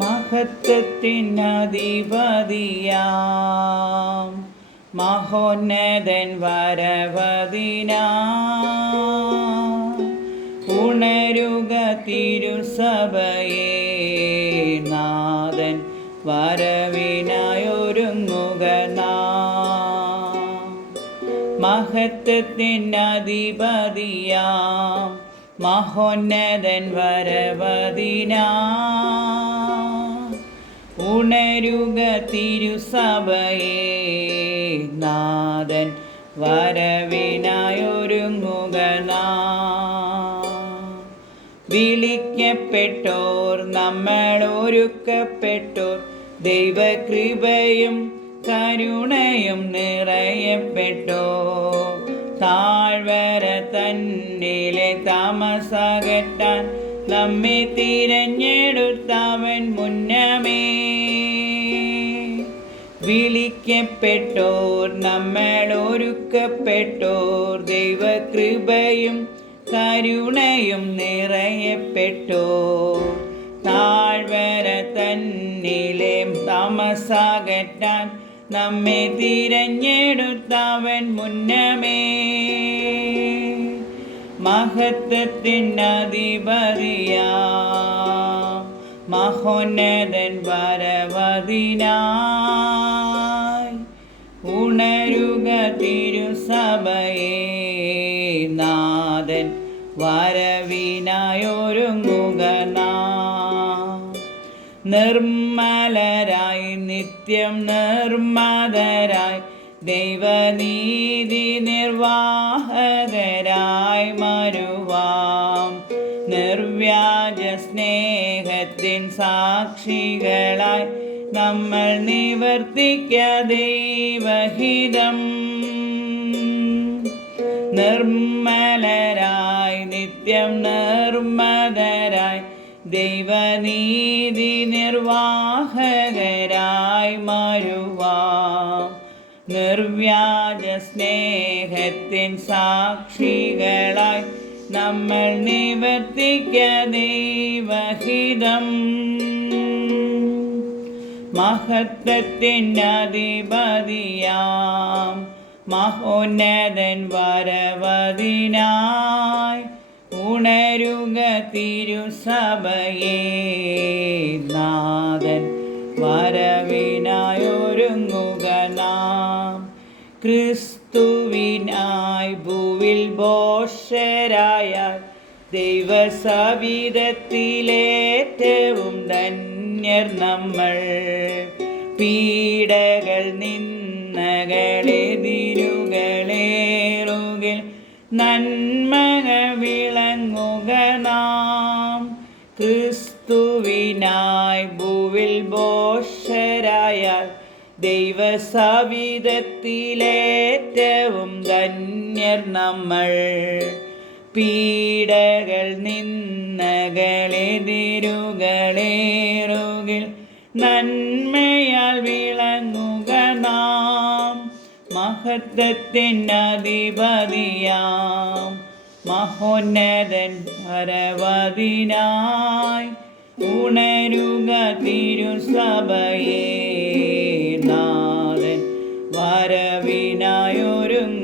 മഹത്വത്തിനധിപതിയാം മഹോന്നതൻ വരവതിനായി ഉണരുക തിരുസഭയേ, നാഥൻ വരവിനായൊരുങ്ങുക നാം. മഹത്വത്തിനധിപതിയാം മഹോന്നതൻ വരവതിനായി ഉണരുക തിരുസഭയേ, നാഥൻ വരവിനായൊരുങ്ങുക നാം. വിളിക്കപ്പെട്ടോർ, നമ്മൾ ഒരുക്കപ്പെട്ടോർ, ദൈവകൃപയും കരുണയും നിറയപ്പെട്ടോർ. താഴ്വര തന്നിലെ താമസകറ്റാൻ നമ്മെ തിരഞ്ഞെടുത്തവൻ മുന്നമേ. വിളിക്കപ്പെട്ടോർ, നമ്മൾ ഒരുക്കപ്പെട്ടോർ, ദൈവകൃപയും കരുണയും നിറയപ്പെട്ടോർ. താഴ്വര തന്നിലെ താമസകറ്റാൻ നമ്മെ തിരഞ്ഞെടുത്തവൻ മുന്നമേ. മഹത്വത്തിനധിപതിയാം മഹോന്നതൻ വരവതിനായി ഉണരുക തിരുസഭയേ, നാഥൻ വരവിനായൊരുങ്ങുക നാം. നിർമ്മലരായി നിത്യം നിർമ്മതരായി ദൈവനീതി നിർവാഹകരായി മരുവാം. നിർവ്യാജ സ്നേഹത്തിൻ സാക്ഷികളായി നമ്മൾ നിവർത്തിക്ക ദൈവഹിതം. നിർമ്മലരായി നിത്യം നിർമ്മതരായി ദൈവനീതി നിർവാഹകരായി മാറുവാം. നിർവ്യാജ സ്നേഹത്തിൻ സാക്ഷികളായി നമ്മൾ നിവർത്തിക്ക ദൈവഹിതം. മഹത്വത്തിനധിപതിയാം മഹോന്നതൻ വരവതിനായി ഉണരുക തിരുസഭയേ, നാഥൻ വരവിനായൊരുങ്ങുക നാം. ക്രിസ്തുവിനായി ഭൂവിൽ ഭോഷരായ ദൈവസവിധത്തിലേറ്റവും ധന്യർ നമ്മൾ. പീഡകൾ നിന്ദകളെതിരുകളേറുകിൽ നന്മകൾ വിളങ്ങുക നാം. ക്രിസ്തുവിനായി ഭൂവിൽ ഭോഷരായ ദൈവസവിധത്തിലേറ്റവും ധന്യർ നമ്മൾ. പീഡകൾ നിന്ദകളെതിരുകളേറുകിൽ നന്മയാൽ വിളങ്ങുക നാം. മഹത്വത്തിനധിപതിയാം മഹോന്നതൻ വരവതിനായി ഉണരുക തിരുസഭയേ, നാഥൻ വരവിനായൊരുങ്ങുക